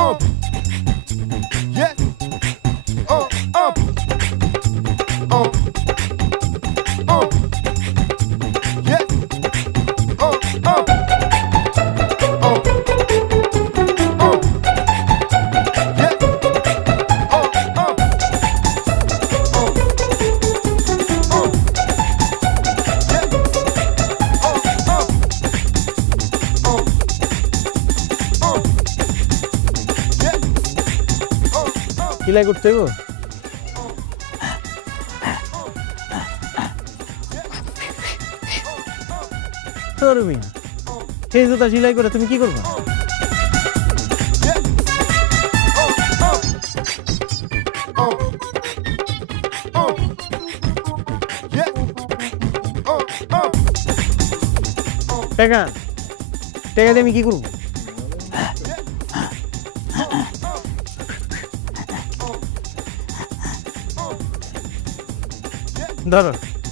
Oh. কিলাই করতে গো মিয়া, এই জুতা সিলাই করে তুমি কি করবা? টাকা টাকা দিয়ে আমি কি করব? No, no.